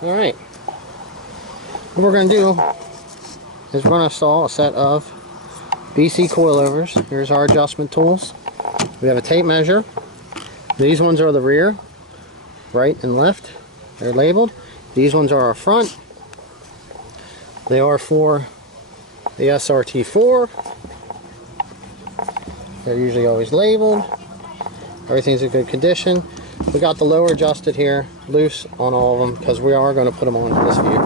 Alright, what we're going to do is we're going to install a set of BC coilovers. Here's our adjustment tools. We have a tape measure. These ones are the rear, right and left. They're labeled. These ones are our front. They are for the srt4. They're usually always labeled. Everything's in good condition. We got the lower adjusted here, loose on all of them, because we are going to put them on this view.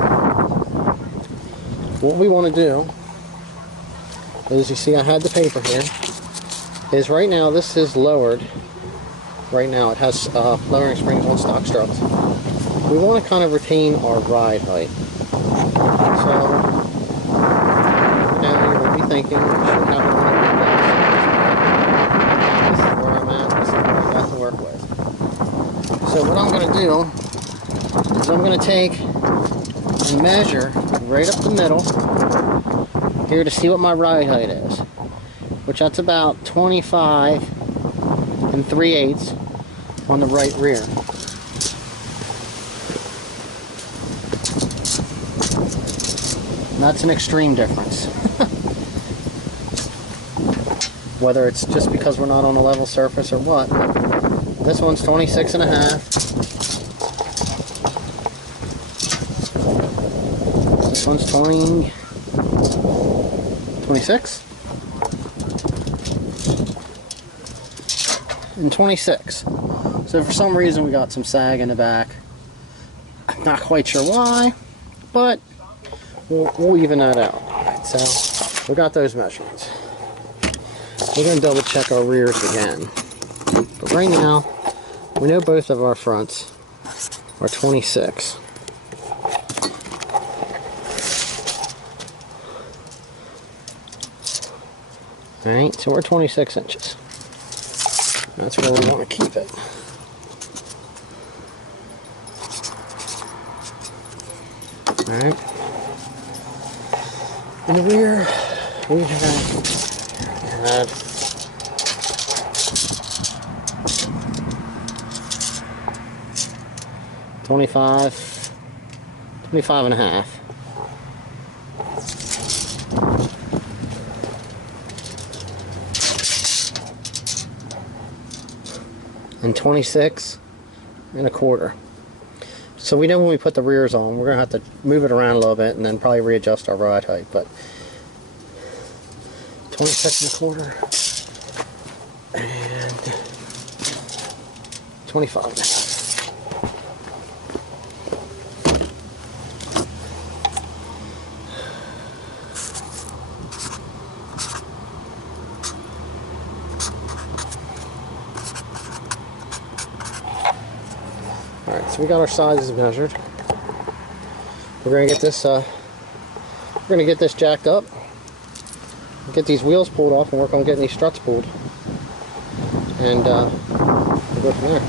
What we want to do, as you see I had the paper here, is right now this is lowered. Right now it has lowering springs on stock struts. We want to kind of retain our ride height. So now you're going to be thinking, should have one of these. This is where I'm at, this is what I got to work with. So what I'm going to do is I'm going to take and measure right up the middle here to see what my ride height is, which that's about 25 3/8 on the right rear. And that's an extreme difference. Whether it's just because we're not on a level surface or what. This one's 26.5. This one's 26. And 26. So for some reason we got some sag in the back. I'm not quite sure why, but we'll even that out. Alright, so we got those measurements. We're going to double check our rears again. But right now, we know both of our fronts are 26. Alright, so we're 26 inches. That's where we want to keep it. Alright. In the rear, we had 25 and a half. And 26 and a quarter. So we know when we put the rears on, we're going to have to move it around a little bit and then probably readjust our ride height. But 26 and a quarter and 25 and a half. Alright, so we got our sizes measured. We're gonna get this jacked up, get these wheels pulled off, and work on getting these struts pulled. And we'll go from there.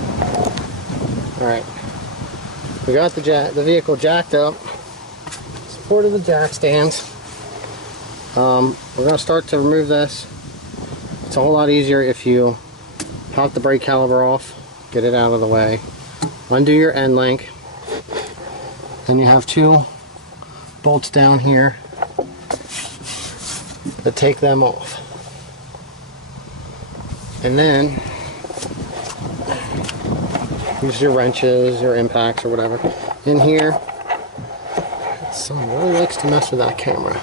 Alright. We got the vehicle jacked up, supported the jack stands. We're gonna start to remove this. It's a whole lot easier if you pop the brake caliper off, get it out of the way. Undo your end link. Then you have two bolts down here that take them off. And then use your wrenches, your impacts, or whatever. In here, someone really likes to mess with that camera.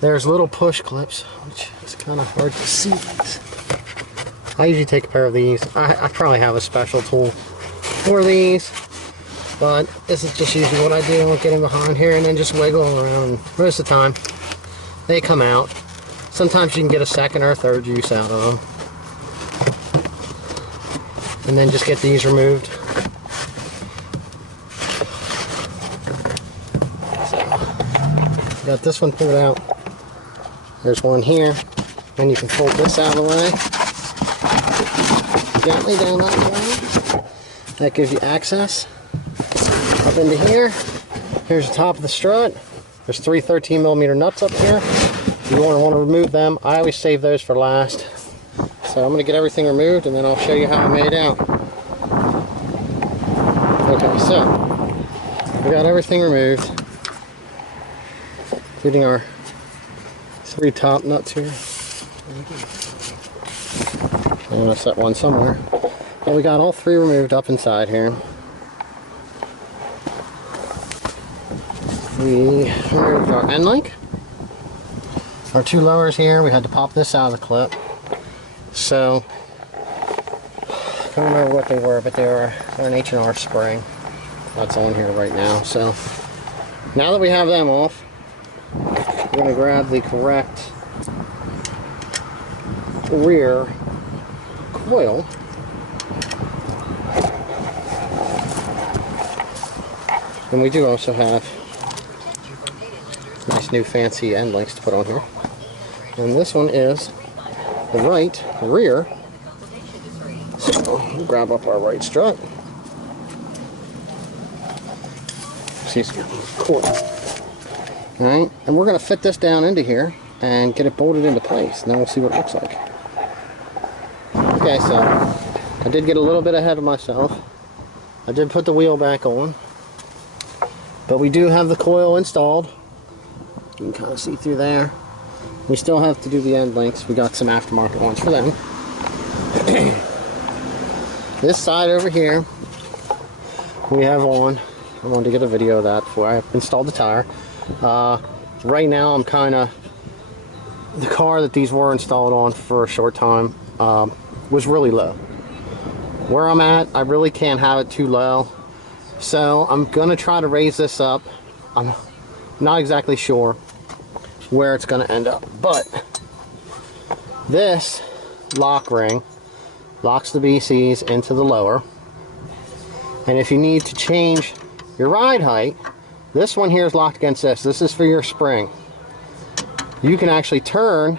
There's little push clips, which is kind of hard to see. I usually take a pair of these. I probably have a special tool for these, but this is just usually what I do. I'll get in behind here and then just wiggle them around, and most of the time they come out. Sometimes you can get a second or a third use out of them, and then just get these removed. So, got this one pulled out. There's one here, and you can fold this out of the way gently down that way. That gives you access up into here. Here's the top of the strut. There's 3 13mm nuts up here. You want to remove them. I always save those for last. So I'm going to get everything removed and then I'll show you how I made it out. Okay, so we got everything removed, including our 3 top nuts here. I'm going to set one somewhere. Well, we got all 3 removed up inside here. We removed our end link. Our 2 lowers here, we had to pop this out of the clip. So, I don't remember what they were, but they're an H&R spring. That's on here right now. So, now that we have them off, we're going to grab the correct rear coil. And we do also have nice new fancy end links to put on here. And this one is the right rear. So we'll grab up our right strut. Excuse me. Cool. Alright, and we're going to fit this down into here and get it bolted into place. And then we'll see what it looks like. Okay, so I did get a little bit ahead of myself. I did put the wheel back on. But we do have the coil installed. You can kind of see through there. We still have to do the end links. We got some aftermarket ones for them. This side over here, we have on. I wanted to get a video of that before I installed the tire. Right now, I'm kind of... The car that these were installed on for a short time was really low. Where I'm at, I really can't have it too low. So I'm going to try to raise this up. I'm not exactly sure where it's going to end up. But this lock ring locks the BCs into the lower. And if you need to change your ride height, this one here is locked against this. This is for your spring. You can actually turn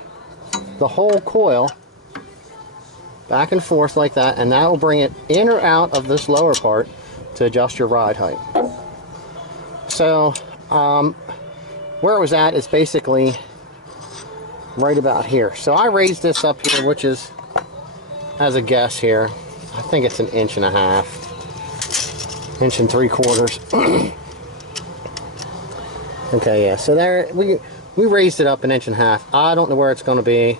the whole coil back and forth like that, and that will bring it in or out of this lower part to adjust your ride height. So where it was at is basically right about here. So I raised this up here, which is, as a guess here, I think it's 1.5 inches, 1.75 inches. Okay, yeah, so there we raised it up 1.5 inches. I don't know where it's going to be.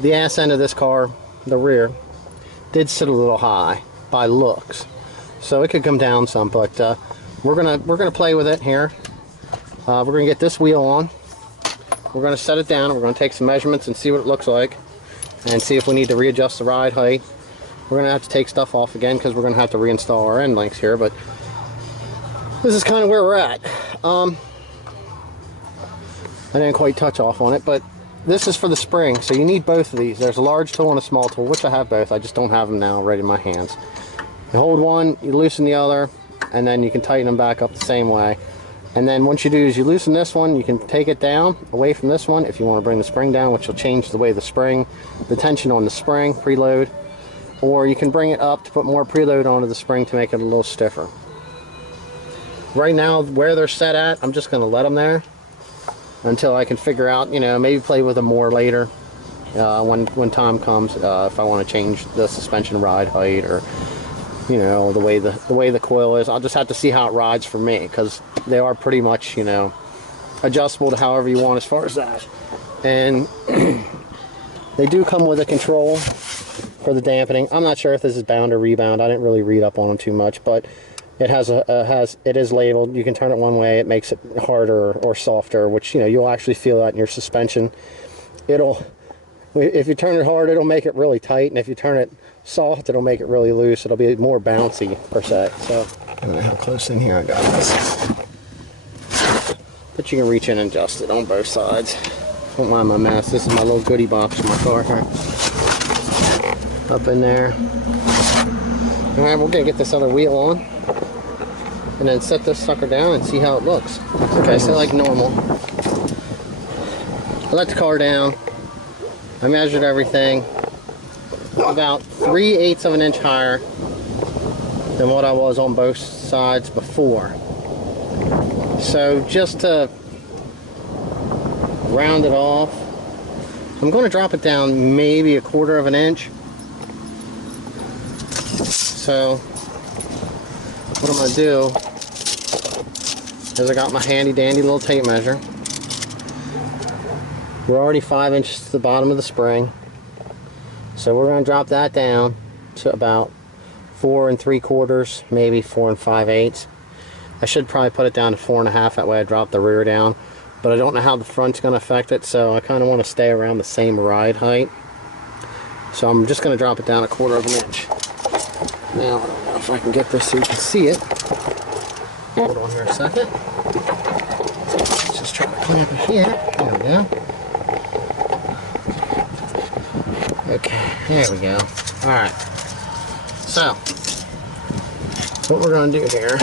The ass end of this car, the rear, did sit a little high by looks. So it could come down some, but we're gonna play with it here. We're gonna get this wheel on. We're gonna set it down. We're gonna take some measurements and see what it looks like, and see if we need to readjust the ride height. We're gonna have to take stuff off again because we're gonna have to reinstall our end links here. But this is kind of where we're at. I didn't quite touch off on it, but this is for the spring, so you need both of these. There's a large tool and a small tool, which I have both. I just don't have them now right in my hands. You hold one, you loosen the other, and then you can tighten them back up the same way. And then once you do is you loosen this one, you can take it down away from this one if you want to bring the spring down, which will change the way the tension on the spring, preload. Or you can bring it up to put more preload onto the spring to make it a little stiffer. Right now, where they're set at, I'm just going to let them there until I can figure out, you know, maybe play with them more later when time comes, if I want to change the suspension ride height, or you know, the way the coil is. I'll just have to see how it rides for me, because they are pretty much, you know, adjustable to however you want as far as that. And they do come with a control for the dampening. I'm not sure if this is bound or rebound. I didn't really read up on them too much, but it it is labeled. You can turn it one way, it makes it harder or softer, which, you know, you'll actually feel that in your suspension. If you turn it hard, it'll make it really tight, and if you turn it soft, it'll make it really loose. It'll be more bouncy, per se. So I don't know how close in here I got this, but you can reach in and adjust it on both sides. Don't mind my mess. This is my little goodie box for my car here. Up in there. All right, we're gonna get this other wheel on, and then set this sucker down and see how it looks. Okay, so like normal, I let the car down. I measured everything about 3/8 of an inch higher than what I was on both sides before. So just to round it off, I'm going to drop it down maybe 1/4 of an inch. So what I'm going to do is I got my handy dandy little tape measure. We're already 5 inches to the bottom of the spring, so we're going to drop that down to about 4 3/4, maybe 4 5/8. I should probably put it down to 4 1/2. That way I drop the rear down, but I don't know how the front's going to affect it, so I kind of want to stay around the same ride height. So I'm just going to drop it down 1/4 inch. Now, I don't know if I can get this so you can see it. Hold on here a second. Let's just try to clamp it here. There we go. Okay, there we go. Alright. So, what we're going to do here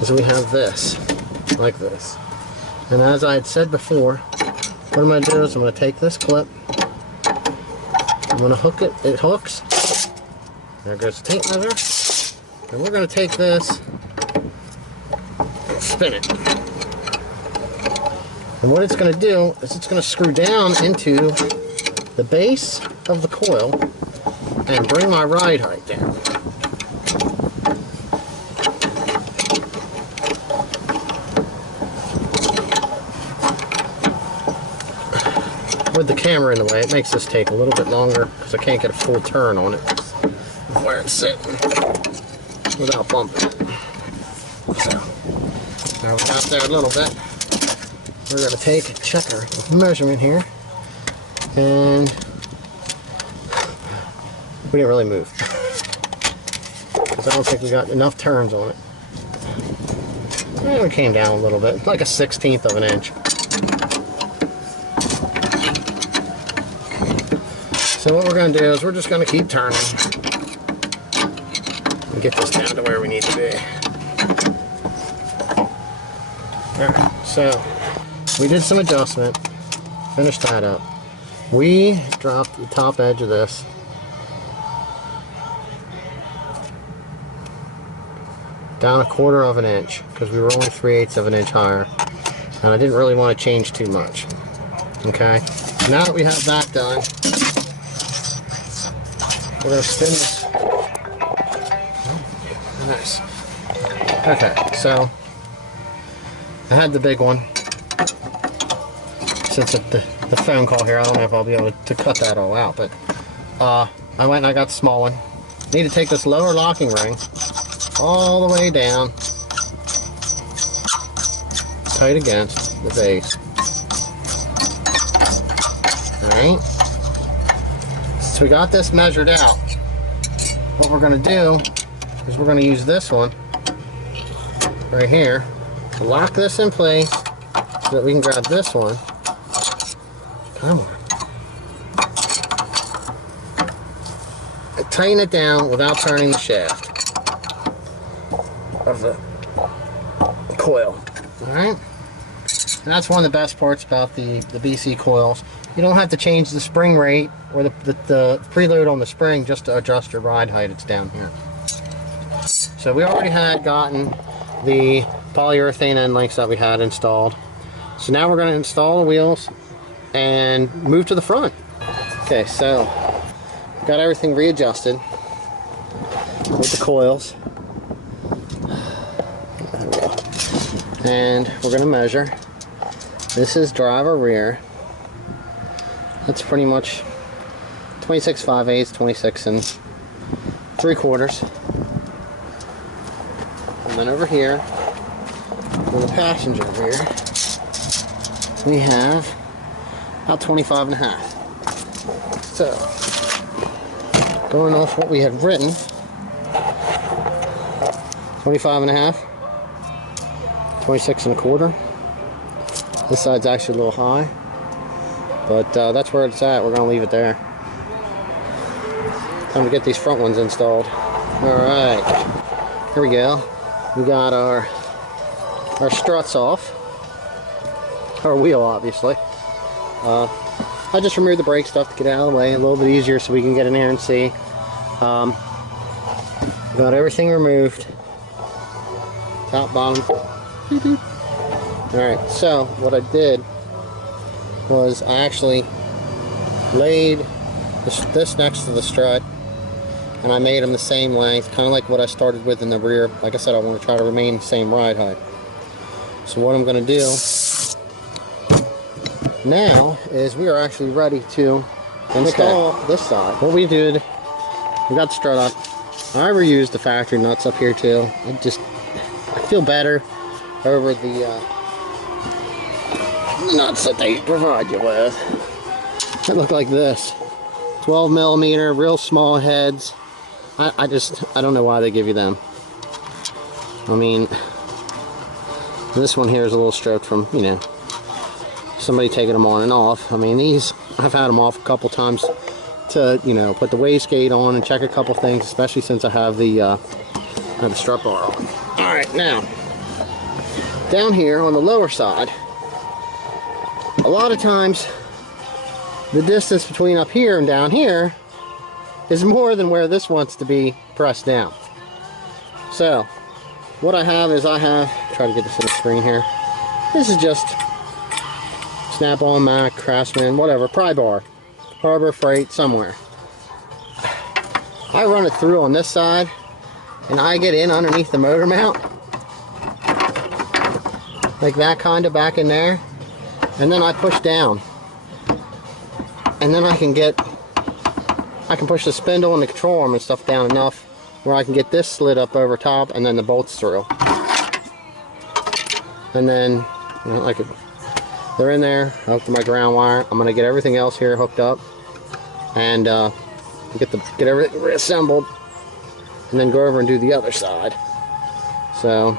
is we have this, like this. And as I had said before, what I'm going to do is I'm going to take this clip, I'm going to hook it, it hooks, there goes the tape measure, and we're going to take this and spin it. And what it's going to do is it's going to screw down into the base of the coil and bring my ride height down. With the camera in the way, it makes this take a little bit longer because I can't get a full turn on it where it's sitting without bumping it. So, now we got there a little bit. We're going to check our measurement here, and we didn't really move because I don't think we got enough turns on it. And we came down a little bit, like a 1/16 of an inch. So what we're going to do is we're just going to keep turning and get this down to where we need to be. Alright, so we did some adjustment, finished that up. We dropped the top edge of this down 1/4 inch because we were only 3/8 of an inch higher, and I didn't really want to change too much. Okay, now that we have that done, we're going to spin this. Oh, nice. Okay, so I had the big one. Since the phone call here, I don't know if I'll be able to cut that all out, but I went and I got the small one. Need to take this lower locking ring all the way down, tight against the base. Alright, so we got this measured out. What we're going to do is we're going to use this one right here to lock this in place so that we can grab this one. Come on. And tighten it down without turning the shaft of the coil. Alright? And that's one of the best parts about the BC coils. You don't have to change the spring rate or the preload on the spring just to adjust your ride height. It's down here. So we already had gotten the polyurethane end links that we had installed. So now we're going to install the wheels and move to the front. Okay, so got everything readjusted with the coils. And we're going to measure. This is driver rear. That's pretty much 26 5/8, 26 3/4. And then over here, for the passenger rear, we have about 25 1/2. So, going off what we had written, 25 1/2, 26 1/4. This side's actually a little high, but that's where it's at. We're going to leave it there. Time to get these front ones installed. Alright, here we go. We got our struts off. Our wheel, obviously. I just removed the brake stuff to get it out of the way, a little bit easier so we can get in here and see. Got everything removed. Top, bottom. Alright, so what I did was I actually laid this next to the strut, and I made them the same length, kind of like what I started with in the rear. Like I said, I want to try to remain the same ride height. So what I'm going to do now is we are actually ready to install this side. What we did, we got the strut up. I reused the factory nuts up here too. I feel better over the nuts that they provide you with. They look like this. 12 millimeter, real small heads. I don't know why they give you them. I mean, this one here is a little stroked from, you know, somebody taking them on and off. I mean, these, I've had them off a couple times to, you know, put the wastegate on and check a couple things, especially since I have the strut bar on. Alright, now, down here on the lower side, a lot of times the distance between up here and down here is more than where this wants to be pressed down. So what I have is try to get this in the screen here. This is just Snap-on, Mac, Craftsman, whatever, pry bar, Harbor Freight, somewhere. I run it through on this side and I get in underneath the motor mount like that, kind of back in there, and then I push down, and then I can push the spindle and the control arm and stuff down enough where I can get this slid up over top and then the bolts through. And then, you know, they're in there, hooked to my ground wire. I'm gonna get everything else here hooked up and get everything reassembled, and then go over and do the other side. So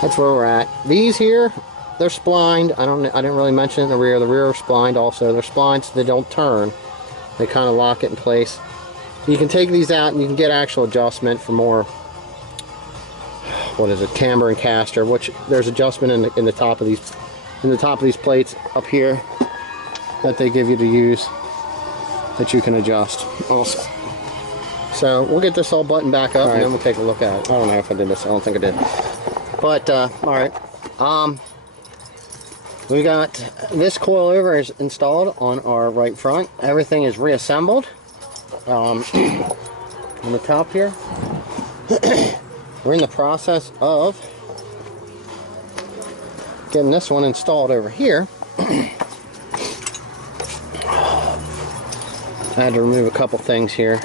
that's where we're at. These here, they're splined. I didn't really mention it in the rear. The rear are splined also. They're splined so they don't turn. They kind of lock it in place. You can take these out and you can get actual adjustment for more, what is it, camber and caster, which there's adjustment in the top of these plates up here that they give you to use, that you can adjust also. So we'll get this all buttoned back up, and then we'll take a look at it. I don't know if I did this. I don't think I did. But alright. We got this coilover is installed on our right front. Everything is reassembled on the top here. We're in the process of getting this one installed over here. I had to remove a couple things here,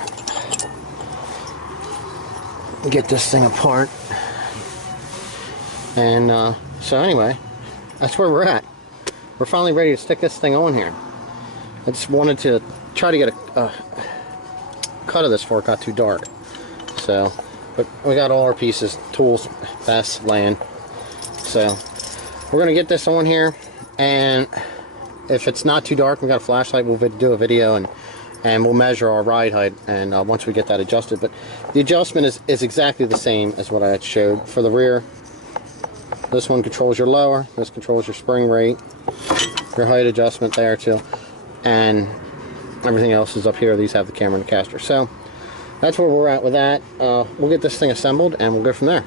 get this thing apart, and so anyway, that's where we're at. We're finally ready to stick this thing on here. I just wanted to try to get a cut of this before it got too dark. So, but we got all our pieces, tools, vests, laying. So we're gonna get this on here, and if it's not too dark, we got a flashlight, we'll do a video and we'll measure our ride height, and once we get that adjusted. But the adjustment is exactly the same as what I had showed for the rear. This one controls your lower, this controls your spring rate, your height adjustment there too, and everything else is up here. These have the camera and the caster. So that's where we're at with that. We'll get this thing assembled and we'll go from there.